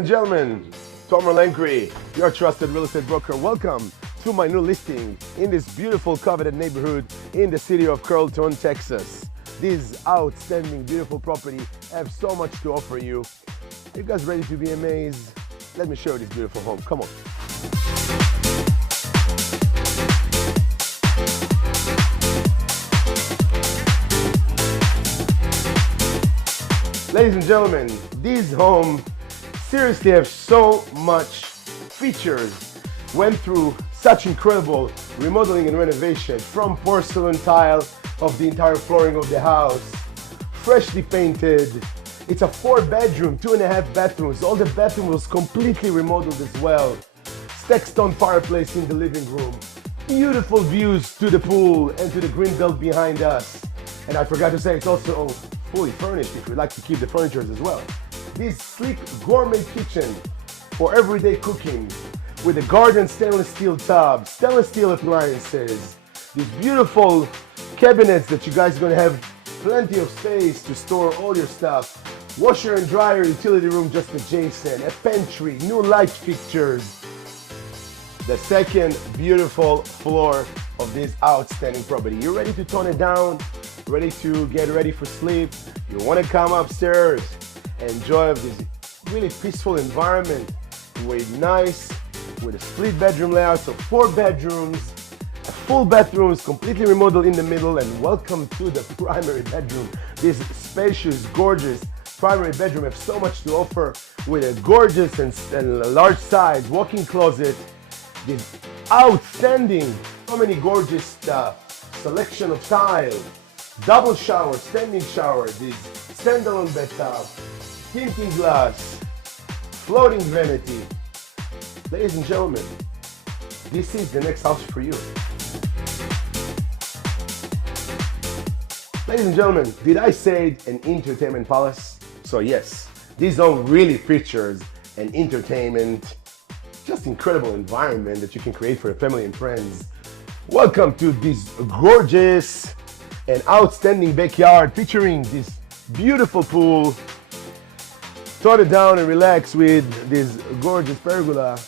and gentlemen, Tomer Lankri, your trusted real estate broker. Welcome to my new listing in this beautiful coveted neighborhood in the city of Carrollton, Texas. This outstanding, beautiful property have so much to offer you. Are you guys ready to be amazed? Let me show you this beautiful home. Come on. Ladies and gentlemen, this home seriously have so much features. Went through such incredible remodeling and renovation, from porcelain tile of the entire flooring of the house, freshly painted. It's a 4-bedroom, 2.5 bathrooms. All the bathroom was completely remodeled as well. Stacked stone fireplace in the living room. Beautiful views to the pool and to the Greenbelt behind us. And I forgot to say, it's also fully furnished if you'd like to keep the furniture as well. This sleek gourmet kitchen for everyday cooking with a garden stainless steel tub, stainless steel appliances, these beautiful cabinets that you guys are going to have plenty of space to store all your stuff, washer and dryer, utility room just adjacent, a pantry, new light fixtures. The second beautiful floor of this outstanding property. You're ready to tone it down, ready to get ready for sleep. You want to come upstairs, enjoy this really peaceful environment with a split bedroom layout, so 4 bedrooms, a full bathrooms, completely remodeled in the middle, and welcome to the primary bedroom. This spacious, gorgeous primary bedroom have so much to offer with a gorgeous and large size walk-in closet. This outstanding, so many gorgeous selection of tile, double shower, standing shower, this standalone bathtub, tinting glass, floating vanity. Ladies and gentlemen, this is the next house for you. Ladies and gentlemen, did I say an entertainment palace? So yes, this home really features an entertainment, just incredible environment that you can create for your family and friends. Welcome to this gorgeous and outstanding backyard featuring this beautiful pool. Tone it down and relax with this gorgeous pergola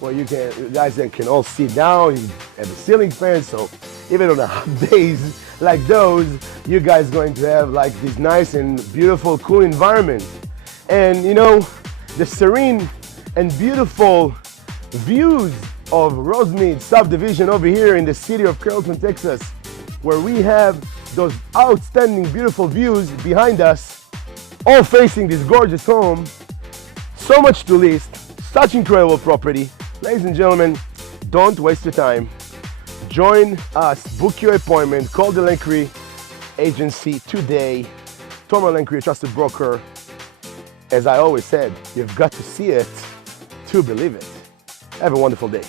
where you guys can all sit down. You have a ceiling fan, so even on the hot days like those, you guys going to have like this nice and beautiful, cool environment. And you know, the serene and beautiful views of Rosemeade subdivision over here in the city of Carrollton, Texas, where we have those outstanding, beautiful views behind us, all facing this gorgeous home. So much to list, such incredible property. Ladies and gentlemen, don't waste your time. Join us, book your appointment, call the Lankri agency today. Tomer Lankri, trusted broker. As I always said, you've got to see it to believe it. Have a wonderful day.